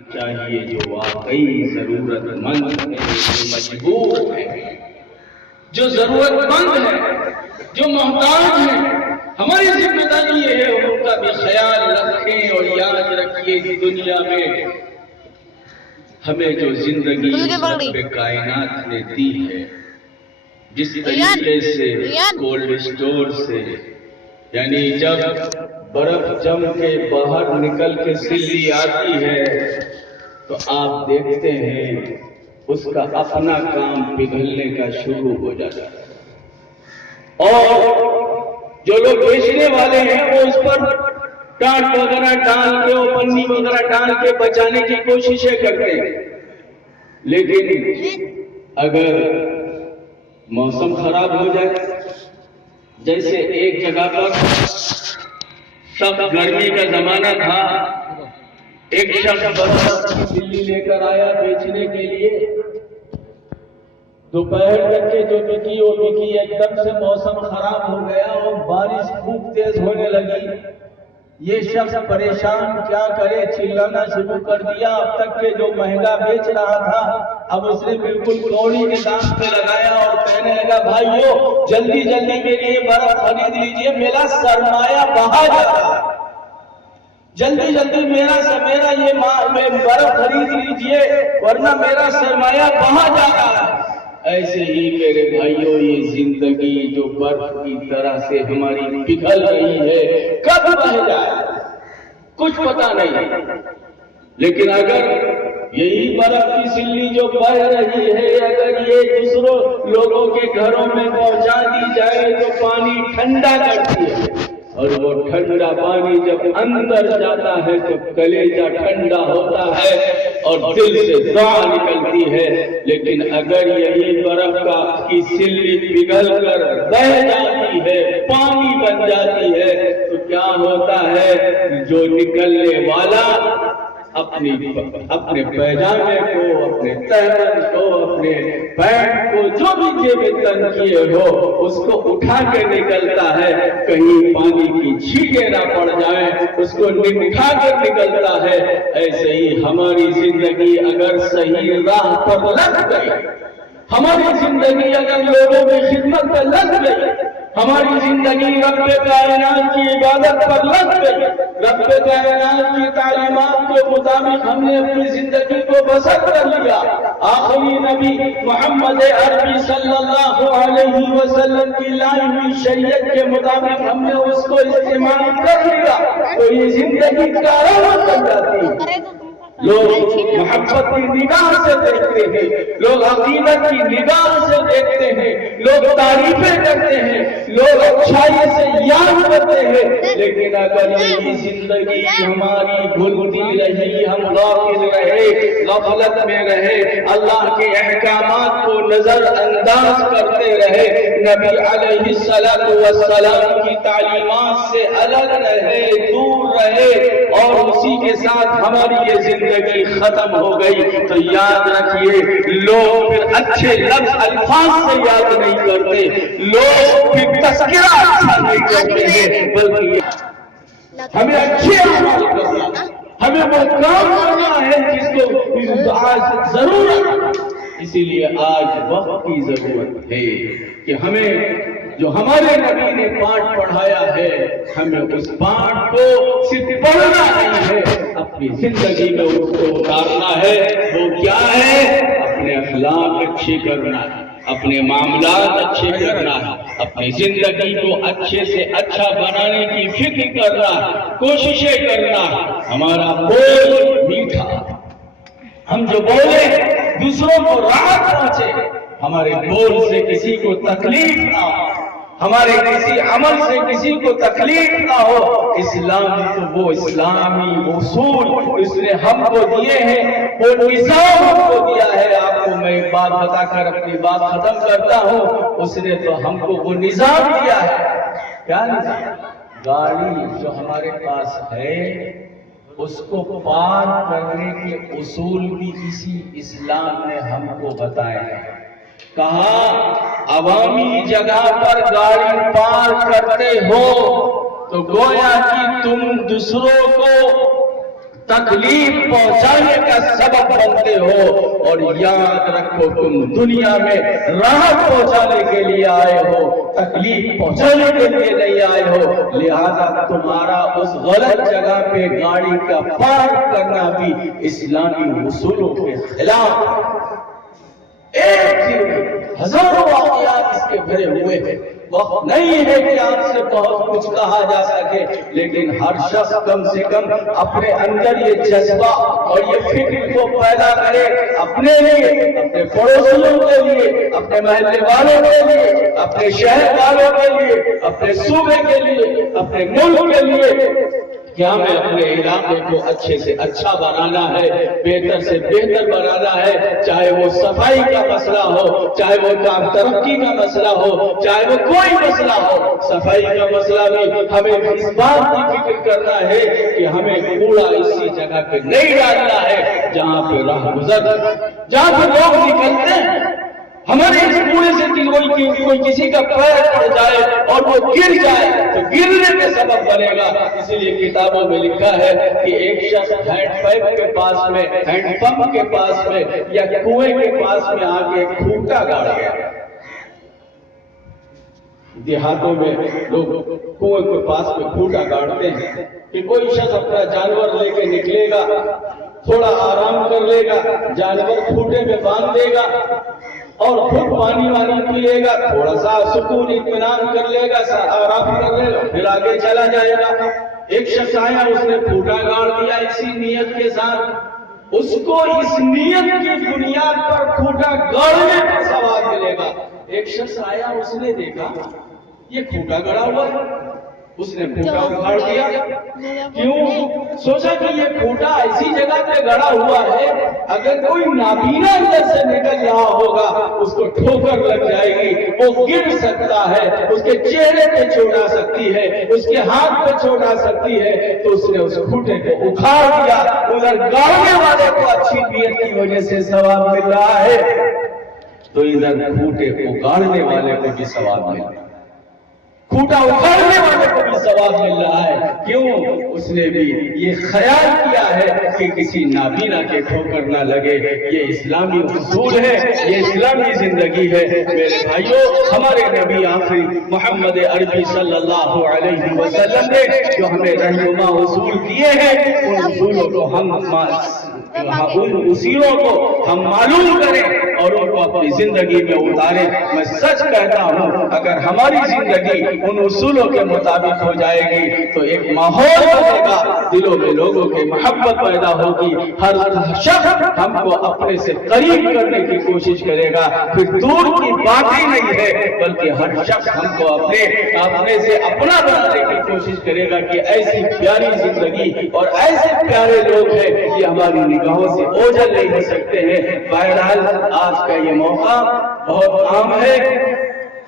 چاہیے جو واقعی ضرورت مند ہے، جو مجبور ہے، جو ضرورت مند ہے، جو محتاج ہے، ہماری ذمہ داری یہ ہے ان کا بھی خیال رکھیں اور یاد رکھیے کہ دنیا میں ہمیں جو زندگی رب کائنات نے دی ہے، جس طریقے سے کولڈ اسٹور سے، یعنی جب برف جم کے باہر نکل کے سلی آتی ہے تو آپ دیکھتے ہیں اس کا اپنا کام پگھلنے کا شروع ہو جاتا ہے، اور جو لوگ بیچنے والے ہیں وہ اس پر ٹانٹ وغیرہ ڈال کے اور پنی وغیرہ ڈال کے بچانے کی کوششیں کرتے ہیں، لیکن اگر موسم خراب ہو جائے، جیسے ایک جگہ پر سب گرمی کا زمانہ تھا، ایک شخص برف کی سلی لے کر آیا بیچنے کے لیے، دوپہر تک کے جو بکی وہ بکی، ایک دم سے موسم خراب ہو گیا اور بارش خوب تیز ہونے لگی۔ یہ شخص پریشان کیا کرے، چلانا شروع کر دیا۔ اب تک کے جو مہنگا بیچ رہا تھا اب اس نے بالکل کوڑی کے دام پہ لگایا اور کہنے لگا، بھائیو جلدی جلدی میرے لیے برف خرید لیجئے، میرا سرمایہ بہا جاتا ہے، جلدی جلدی میرا یہ برف خرید لیجئے ورنہ میرا سرمایہ بہا جاتا ہے۔ ایسے ہی میرے بھائیوں یہ زندگی جو برف کی طرح سے ہماری پگھل رہی ہے، کب بہ جائے کچھ پتہ نہیں، لیکن اگر یہی برف کی سلی جو بہ رہی ہے اگر یہ دوسروں لوگوں کے گھروں میں پہنچا دی جائے تو پانی ٹھنڈا کرتی ہے، اور وہ ٹھنڈا پانی جب اندر جاتا ہے تو کلیجہ ٹھنڈا ہوتا ہے اور دل سے دعا نکلتی ہے۔ لیکن اگر یہی برف کی سلی پگھل کر بہ جاتی ہے، پانی بن جاتی ہے، تو کیا ہوتا ہے، جو نکلنے والا اپنے پیجامے کو، اپنے تہبند کو، اپنے پینٹ کو، جو بھی جیب تن کیے ہو اس کو اٹھا کے نکلتا ہے، کہیں پانی کی چھینٹیں نہ پڑ جائیں، اس کو اٹھا کر نکلتا ہے۔ ایسے ہی ہماری زندگی اگر صحیح راہ پر لگ گئی، ہماری زندگی اگر لوگوں میں خدمت پر لگ گئی، ہماری زندگی رب کائنات کی عبادت پر لگ گئی، رب کائنات کی تعلیمات کے مطابق ہم نے اپنی زندگی کو بسر کر لیا، آخری نبی محمد عربی صلی اللہ علیہ وسلم کی لائی ہوئی شریعت کے مطابق ہم نے اس کو استعمال کر لیا، تو یہ زندگی کارآمد بن جاتی ہے۔ لوگ محبت کی نگاہ سے دیکھتے ہیں، لوگ عقیدت کی نگاہ سے دیکھتے ہیں، لوگ تعریفیں کرتے ہیں، لوگ اچھائی سے یاد کرتے ہیں، لیکن اگر یہی زندگی ہماری بھولتی رہی، ہم غافل رہے، غفلت میں رہے، اللہ کے احکامات کو نظر انداز کرتے رہے، نبی علیہ السلام کی تعلیمات سے الگ رہے، دور رہے، اور اسی کے ساتھ ہماری یہ زندگی ختم ہو گئی، تو یاد رکھیے لوگ پھر اچھے لفظ الفاظ سے یاد نہیں کرتے، لوگ پھر تذکرہ اچھا نہیں کرتے ہیں، بلکہ ہمیں اچھے عمل کرنا، ہمیں وہ کام کرنا ہے جس کو آج ضرورت، اسی لیے آج وقت کی ضرورت ہے کہ ہمیں جو ہمارے نبی نے پاٹھ پڑھایا ہے، ہمیں اس پاٹھ کو صرف پڑھنا نہیں ہے، اپنی زندگی میں اس کو اتارنا ہے۔ وہ کیا ہے؟ اپنے اخلاق اچھے کرنا ہے، اپنے معاملات اچھے کرنا ہے، اپنی زندگی کو اچھے سے اچھا بنانے کی فکر کرنا ہے، کوششیں کرنا ہے، ہمارا بول میٹھا، ہم جو بولے دوسروں کو راحت پہنچے، ہمارے بول سے کسی کو تکلیف نہ ہو، ہمارے کسی عمل سے کسی کو تکلیف نہ ہو۔ اسلام تو وہ اسلامی اصول اس نے ہم کو دیے ہیں، وہ نظام ہم کو دیا ہے۔ آپ کو میں ایک بات بتا کر اپنی بات ختم کرتا ہوں، اس نے تو ہم کو وہ نظام دیا ہے۔ کیا نظام؟ گاڑی جو ہمارے پاس ہے اس کو پار کرنے کے اصول بھی اسی اسلام نے ہم کو بتایا ہے۔ کہا عوامی جگہ پر گاڑی پار کرتے ہو تو گویا کہ تم دوسروں کو तकलीफ पहुंचाने का सबब बनते हो, और याद रखो तुम दुनिया में राहत पहुंचाने के लिए आए हो, तकलीफ पहुंचाने के लिए नहीं आए हो। लिहाजा तुम्हारा उस गलत जगह पे गाड़ी का पार्क करना भी इस्लामी उसूलों के खिलाफ। एक हजारों वाक़यात इसके भरे हुए हैं। वक्त नहीं है कि आपसे बहुत कुछ कहा जा सके, लेकिन हर शख्स कम से कम अपने अंदर ये जज्बा और ये फिक्र को पैदा करे, अपने लिए, अपने पड़ोसियों के लिए, अपने महल्ले वालों के लिए, अपने शहर वालों के लिए, अपने सूबे के लिए, अपने मुल्क के लिए। क्या हमें अपने इलाके को अच्छे से अच्छा बनाना है, बेहतर से बेहतर बनाना है, चाहे वो सफाई का मसला हो, चाहे वो काम तरक्की का मसला हो, चाहे वो कोई मसला हो। सफाई का मसला भी हमें इस बात की फिक्र करना है कि हमें कूड़ा इसी जगह पे नहीं डालना है जहाँ पे राह गुजर, जहाँ पे लोग निकलते हैं। हमारे इस कूड़े से कोई किसी का पैर पड़ जाए और वो गिर जाए तो गिरने का सबब बनेगा। इसीलिए किताबों में लिखा है कि एक शख्स हैंडपंप के पास में, हैंडपंप के पास में या कुएं के पास में आके खूंटा गाड़ गया। देहातों में लोग कुएं के पास में खूंटा गाड़ते हैं कि कोई शख्स अपना जानवर लेके निकलेगा, थोड़ा आराम कर लेगा, जानवर खूंटे में बांध देगा और खुद पानी वानी पिएगा, थोड़ा सा सुकून इत्मीनान कर लेगा, आराम कर लेगा, फिर आगे चला जाएगा। एक शख्स आया, उसने खूंटा गाड़ दिया इसी नियत के साथ, उसको इस नियत की बुनियाद पर खूंटा गाड़ने का सवाब मिलेगा। एक शख्स आया, उसने देखा ये खूंटा गड़ा हुआ है, उसने खूंटा उखाड़ दिया। क्यों? सोचा कि ये खूंटा ऐसी जगह पे गड़ा हुआ है, अगर कोई नाबीना अंदर से निकल रहा होगा उसको ठोकर लग जाएगी, वो गिर सकता है, उसके चेहरे पे चोट आ सकती है, उसके हाथ पे चोट आ सकती है। तो उसने उस खूंटे को उखाड़ दिया। उधर गाड़ने वाले को अच्छी नीयत की वजह से सवाब मिल रहा है, तो इधर खूंटे उखाड़ने वाले को भी सवाब मिल रहा है, खूंटा उखाड़ने वाले को भी सवाब मिल रहा है। क्यों? उसने भी ये ख्याल किया है कि किसी नाबीना के ठोकर ना लगे। ये इस्लामी उसूल है, ये इस्लामी जिंदगी है। मेरे भाइयों, हमारे नबी आखिरी मोहम्मद अरबी सल्लल्लाहु अलैहि वसल्लम ने जो हमें रहनुमा उसूल दिए हैं, उन उसूलों को हम मालूम करें और उनको अपनी जिंदगी में उतारें। मैं सच कहता हूँ, अगर हमारी जिंदगी उन उसूलों के मुताबिक हो जाएगी तो एक माहौल बनेगा, दिलों में लोगों की मोहब्बत पैदा होगी, हर शख्स हमको अपने से करीब करने की कोशिश करेगा। फिर दूर की बात ही नहीं है, बल्कि हर शख्स हमको अपने से अपना बनाने की कोशिश करेगा कि ऐसी प्यारी जिंदगी और ऐसे प्यारे लोग हैं कि हमारी निगाहों से ओझल नहीं हो सकते हैं। बहरहाल आज का ये मौका बहुत आम है।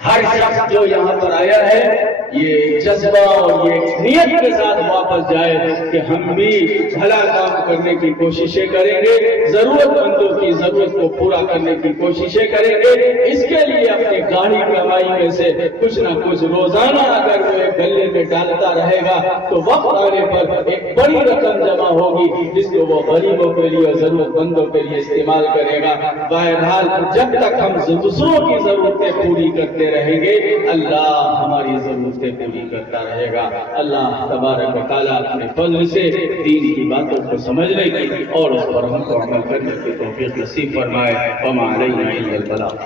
हर शख्स जो यहाँ पर आया है, ये जज्बा और ये नियत के साथ वापस जाए कि हम भी भला काम करने की कोशिशें करेंगे, जरूरतमंदों की जरूरत को पूरा करने की कोशिशें करेंगे। इसके लिए अपनी गाढ़ी कमाई में से कुछ ना कुछ रोजाना अगर वो एक गले में डालता रहेगा तो वक्त आने पर एक बड़ी रकम जमा होगी, जिसको वो गरीबों के लिए, जरूरतमंदों के लिए इस्तेमाल करेगा। बहरहाल जब तक हम दूसरों की जरूरतें पूरी करते रहेंगे, अल्लाह हमारी जरूरतें पूरी करता रहेगा। अल्लाह तबारक व तआला अपने फजल से दीन की बातों को समझने की और उस पर हमको अमल करने की तौफीक नसीब फरमाए। वमा अलैना इल्लल बलाग।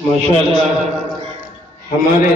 माशाअल्लाह, हमारे